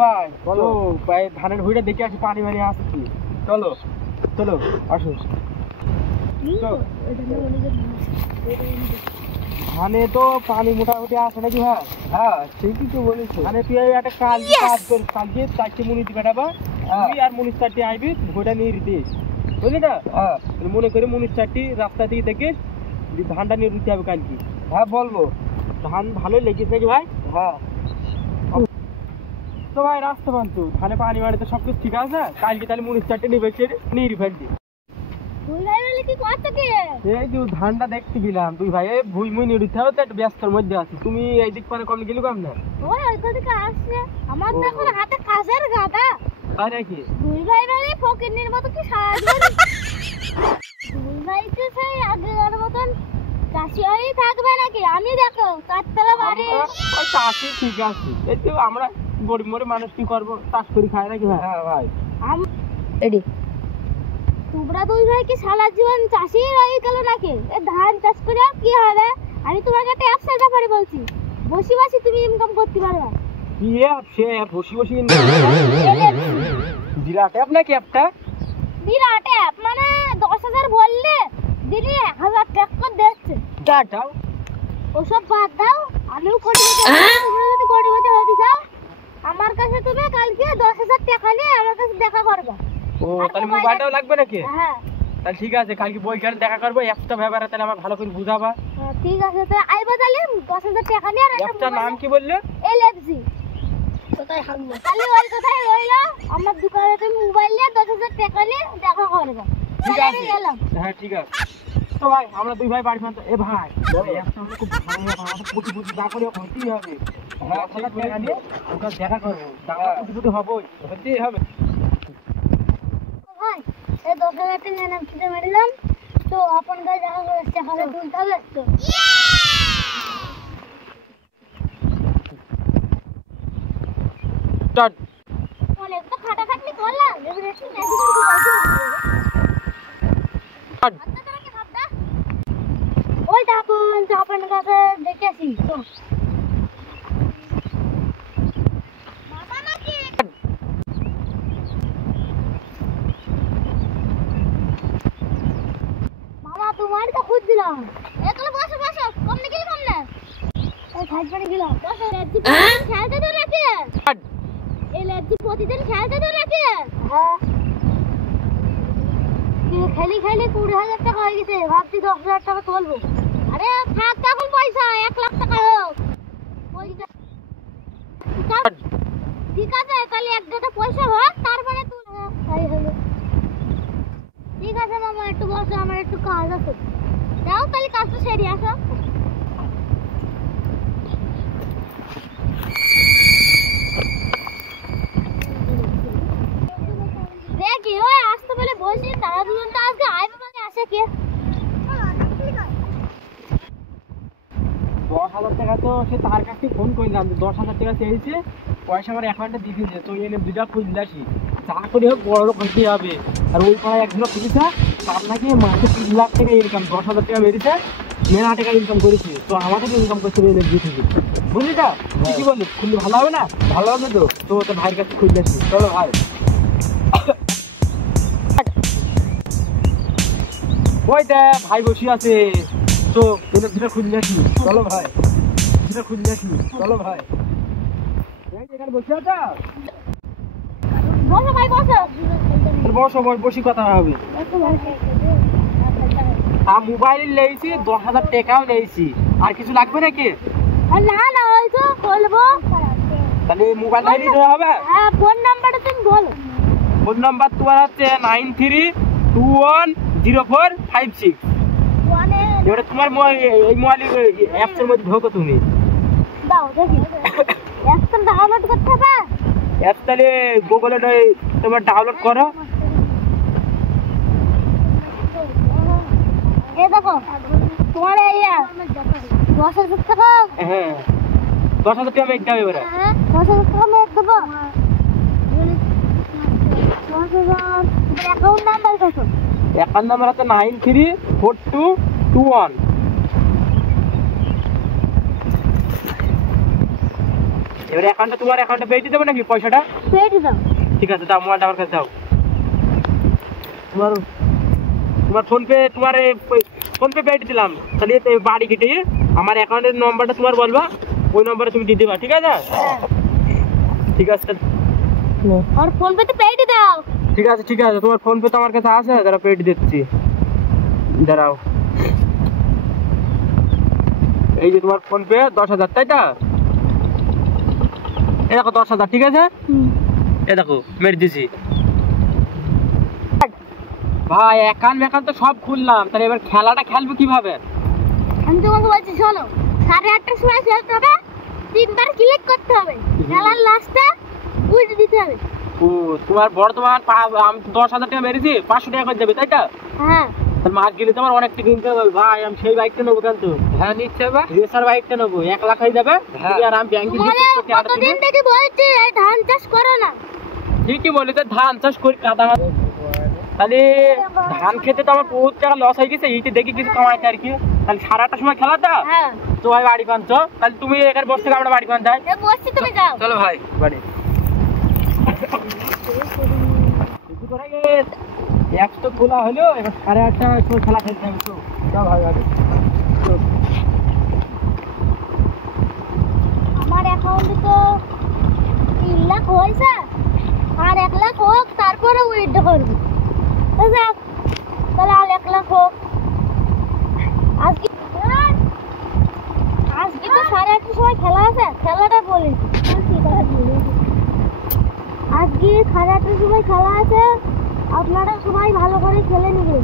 ভাই বলো ভাই, ধানের ভুঁইটা দেখে আসি পানি মানি আছে কি। চলো চলো আসো। ধানে তো পানি মোটামুটি আছে নাকি ভাই? হ্যাঁ ঠিকই তো বলেছো। মানে তুই একটা কাজ করিস, কালকে 4টে মুনিশ বেটাবা, তুই আর মুনিশ 4টে আইবি ভুঁইটা নিয়ে দিস, বুঝলি না? হ্যাঁ মনে করি মুনিশ 4টে রাস্তা থেকে দেখিস ধানটা নিয়ে দিতে হবে কালকে। হ্যাঁ বলবো। ধান ভালোই লেগেছে নাকি ভাই? হ্যাঁ তো ভাই রাস্তা বানতো ধানে পানি মারে তো সবকিছু ঠিক আছে, কালকে তাহলে মুনিশ 4টে নিয়ে নিয়ে ফেলবি। এই যে ধানটা দেখতে গেলাম, তুই ভাই ভুই মুই নিয়ে দিতে হবে তো, একটা ব্যস্তর মধ্যে আছি। তুমি এই দিক পারে কম গেলি কম না? আমার তো এখন হাতে কাজের গাদা। তাই নাকি? দুই ভাই ভাই ফকিরনির মতো কি সারাদিন দুই ভাই তো সেই আগের মতন কাশি হয়েই থাকবে নাকি? আমি দেখো চারতলা বাড়ি। ওই চাষি ঠিক আছে, এই তো আমরা গরিব মরে মানুষ কি করবো, চাষ করে খাই নাকি ভাই? হ্যাঁ ভাই এডি তোমরা দুই ভাই কি সারা জীবন চাষি রয়ে গেল নাকি? এ ধান চাষ করে কি হবে? আমি তোমাকে একটা অ্যাপসের ব্যাপারে বলছি, বসে বসে তুমি ইনকাম করতে পারবে। কি অ্যাপ? সে বসে বসে ইনকাম? বিরাট অ্যাপ নাকি? অ্যাপটা বিরাট অ্যাপ, মানে 10,000 বললে দিনে 1,000 টাকা করে দিচ্ছে। টাটাও ওসব বাদ দাও, আমিও কোটিপতি। তোমরা যদি কোটিপতি হতে চাও আমার কাছে তুমি কালকে 10,000 টাকা নিয়ে আমার কাছে দেখা করবে। ও তাহলে মোবাইলটাও লাগবে নাকি? হ্যাঁ তাহলে ঠিক আছে, কালকে বইখানে দেখা করবো। অ্যাপটা ব্যাপারে তাহলে আমার ভালো করে বুঝাবা। ঠিক আছে, তাহলে আইবা তাহলে 10,000 টাকা নিয়ে। আর অ্যাপটার নাম কি বললে? এলএফজি। কোথায় হামলা তাহলে ওই কথাই রইলো, আমার দোকানে তুমি মোবাইল নিয়ে 10,000 টাকা নিয়ে দেখা করবে। ঠিক আছে হ্যাঁ ঠিক আছে। তো ভাই আমরা দুই ভাই বাড়ি পর্যন্ত। এ ভাই অ্যাপটা আমাদের খুব ভালো হবে, আমাদের কোটি কোটি না করে হতেই হবে। হ্যাঁ টাকা নিয়ে ওখানে দেখা করবো, টাকা কোটি কোটি হবেই, হতেই হবে। ভাই এই 10,000 টাকা নাম কিনে মারলাম, তো আপন গায়ে দেখা করে টাকাটা তুলতে হবে তো। স্টার্ট। অনেক তো খাটাখাটনি করলাম, এবার একটু ম্যাজিক করে ওই তখন আপন কাছে দেখে আসি তো। মামা তোমার তো খুঁজছিলাম। একলা বসো বসো, কম না গেলে কম না। ওই খাইতে গেলাম বসো। লেজি খেলতে তো নাকি? এই লেজি প্রতিদিন খেলতে তো নাকি? হ্যাঁ খেলি খেলি 20,000 টাকা হয়ে গেছে, ভাবছি 10,000 টাকা তুলবো। আরে থাক তখন পয়সা 1 লাখ টাকা হোক। ঠিক আছে তাহলে এক দুটো পয়সা হোক, তারপরে ঠিক আছে মামা একটু বসো, আমার একটু কাজ আছে। যাও তাহলে কাজটা সেরে আসো। দেখি ওই আসতে বলে বলছি, তারা দুজন তো আজকে আইবে মানে আসে কে? 10,000 টাকা তো সে তার কাছে ফোন করলাম, 10,000 টাকা চেয়েছে, পয়সা আমার অ্যাকাউন্টে দিয়ে দিয়েছে। তো এনে দুটা খুঁজলে আসি, চা করে হোক বড় লোক হতে হবে। আর ওই পাড়ায় একজনের খুঁজেছে, তার নাকি মাসে 3 লাখ টাকা ইনকাম, 10,000 টাকা মেরেছে, মেলা টাকা ইনকাম করেছে। তো আমাদের ইনকাম করতে হবে এলএফজি থেকে, বুঝলি? তা কি বললি, খুললে ভালো হবে না? ভালো হবে তো। তো তোর ভাইয়ের কাছে খুঁজলে আসি, চলো ভাই। ওই দেখ ভাই বসে আছে, তো এলএফজিটা খুঁজলে আসি, চলো ভাই। খুঁজলে আসি, চলো ভাই। এখানে বসে আছো? বসো ভাই বসো। বসো বসি কথা হবে। মোবাইল লেগেছি, 10,000 টাকাও লেগেছি, আর কিছু লাগবে নাকি? না না ওই তো বলবো। তাহলে মোবাইল লাইনে দেওয়া হবে? হ্যাঁ ফোন নাম্বারটা তুমি বলো। ফোন নাম্বার তোমার হচ্ছে 93210456। এবারে তোমার এই মোবাইল অ্যাপসের মধ্যে ঢোকো তুমি। দাও দেখি অ্যাপটা ডাউনলোড করতে হবে। অ্যাপ তাহলে গুগলে তোমার ডাউনলোড করো। এই দেখো তোমার এই 10,000 টাকা। হ্যাঁ 10,000 টাকা মেক দেবে এবারে। 10,000 টাকা মেক দেবো। 10,000 অ্যাকাউন্ট নাম্বার কত? অ্যাকাউন্ট নাম্বার হচ্ছে 934221। এবার অ্যাকাউন্টটা তোমার অ্যাকাউন্টে পেয়ে দিতে হবে নাকি পয়সাটা? পেটে দাও। ঠিক আছে, দাও মোবাইলটা আমার কাছে দাও। তোমার তোমার ফোনপে ফোনপে পেয়ে দিলাম, তাহলে বাড়ি কেটে আমার অ্যাকাউন্টের নম্বরটা তোমার বলবা, ওই নম্বরে তুমি দিয়ে দেবা, ঠিক আছে? হ্যাঁ। ঠিক আছে আর ফোন পে তো পেটে দাও। ঠিক আছে ঠিক আছে, তোমার ফোনপে তো আমার কাছে আছে, দাঁড়াও পেয়ে দিচ্ছি, দাঁড়াও। এই যে তোমার ফোনপে 10,000, তাই তো? এ দেখো 10,000, ঠিক আছে? এ দেখো মেরে দিছি। ভাই অ্যাকাউন্ট তো সব খুললাম, তাহলে এবার খেলাটা খেলবো কিভাবে? আমি তোমাকে বলছি শোনো, 8:30টার সময় খেলতে হবে, 3বার ক্লিক করতে হবে, খেলার লাস্টে উইট দিতে হবে। ও তোমার বর্তমান আমি 10,000 টাকা মেরেছি, 500 টাকা করে দেবে, তাই তো? হ্যাঁ। মাস গেলে তোমার অনেকটা কিনতে হবে ভাই, আমি সেই বাইকটা নেবো কিন্তু। হ্যাঁ নিচ্ছে বা রেসার বাইকটা নেবো, 1 লাখ হয়ে যাবে। আর আমি ব্যাংকে কতদিন থেকে বলছি এই ধান চাষ করে না। ঠিকই বলি, তো ধান চাষ করি কাদা, তাহলে ধান খেতে তো আমার বহুত টাকা লস হয়ে গেছে, এইটা দেখি কিছু কামাইতে আর কি। তাহলে 8:30টার সময় খেলাটা হ্যাঁ। তো ভাই বাড়ি পান, তাহলে তুমি এখানে বসে থেকে আমরা বাড়ি পান যাই। বসছি, তুমি যাও। চলো ভাই বাড়ি। এক তো খোলা হলো, এবার 8:30টার সময় খেলা খেলতে হবে, তো চল ভাই বাড়ি। আমার অ্যাকাউন্টে তো 3 লাখ হয়েছে, আর 1 লাখ হোক তারপরে উইথড্র করবো। যাক, তাহলে আর 1 লাখ হোক। আজকে তো 8:30টার সময় খেলা আছে, খেলাটা বলি। আজকে 8:30টার সময় খেলা আছে, আপনারা সবাই ভালো করে খেলে নেবেন।